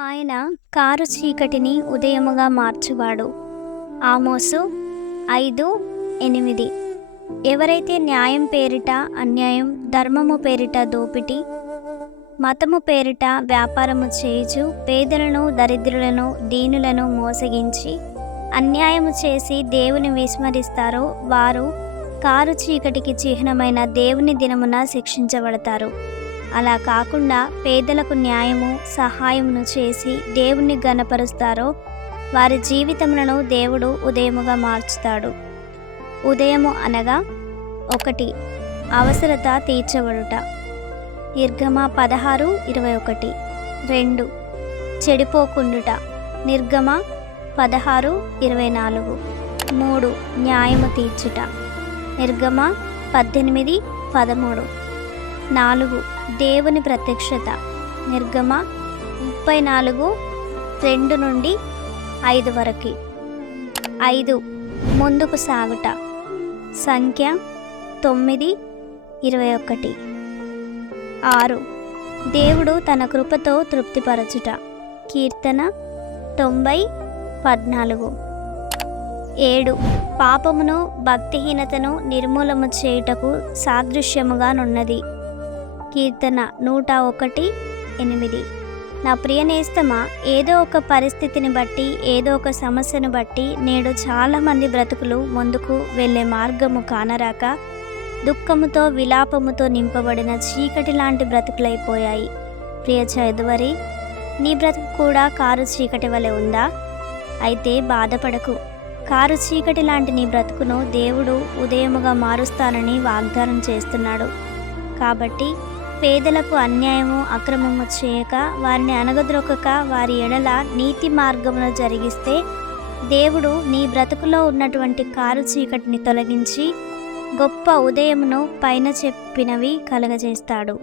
ఆయన కారు చీకటిని ఉదయముగా మార్చువాడు. ఆమోసు ఐదు ఎనిమిది. ఎవరైతే న్యాయం పేరిట అన్యాయం ధర్మము పేరిట దోపిటి మతము పేరిట వ్యాపారము చేయుచు పేదలను దరిద్రులను దీనులను మోసగించి అన్యాయము చేసి దేవుని విస్మరిస్తారో వారు కారు చీకటికి చిహ్నమైన దేవుని దినమున శిక్షించబడతారు. అలా కాకుండా పేదలకు న్యాయము సహాయమును చేసి దేవుణ్ణి గనపరుస్తారో వారి జీవితములను దేవుడు ఉదయముగా మార్చుతాడు. ఉదయము అనగా ఒకటి అవసరత తీర్చబడుట. నిర్గమ పదహారు ఇరవై ఒకటి. రెండు చెడిపోకుండుట. నిర్గమ పదహారు ఇరవై నాలుగు. మూడు న్యాయము తీర్చుట. నిర్గమ పద్దెనిమిది పదమూడు. నాలుగు. దేవుని ప్రత్యక్షత. నిర్గమ ముప్పై నాలుగు రెండు నుండి ఐదు వరకు. ఐదు. ముందుకు సాగుట. సంఖ్య తొమ్మిది ఇరవై ఒకటి. ఆరు. దేవుడు తన కృపతో తృప్తిపరచుట. కీర్తన తొంభై పద్నాలుగు. ఏడు. పాపమును భక్తిహీనతను నిర్మూలము చేయుటకు సాదృశ్యముగానున్నది. కీర్తన నూట ఒకటి ఎనిమిది. నా ప్రియనేస్తమా ఏదో ఒక పరిస్థితిని బట్టి ఏదో ఒక సమస్యను బట్టి నేడు చాలామంది బ్రతుకులు ముందుకు వెళ్ళే మార్గము కానరాక దుఃఖముతో విలాపముతో నింపబడిన చీకటి లాంటి బ్రతుకులైపోయాయి. ప్రియ చదువరి నీ బ్రతుకు కూడా కారు చీకటి వలె ఉందా? అయితే బాధపడకు. కారు చీకటి లాంటి నీ బ్రతుకును దేవుడు ఉదయముగా మారుస్తానని వాగ్దానం చేస్తున్నాడు. కాబట్టి పేదలకు అన్యాయము అక్రమము చేయక వారిని అనగద్రొక్కక వారి ఎడల నీతి మార్గమును జరిగిస్తే దేవుడు నీ బ్రతుకులో ఉన్నటువంటి కారు చీకటిని తొలగించి గొప్ప ఉదయమును పైన చెప్పినవి కలగజేస్తాడు.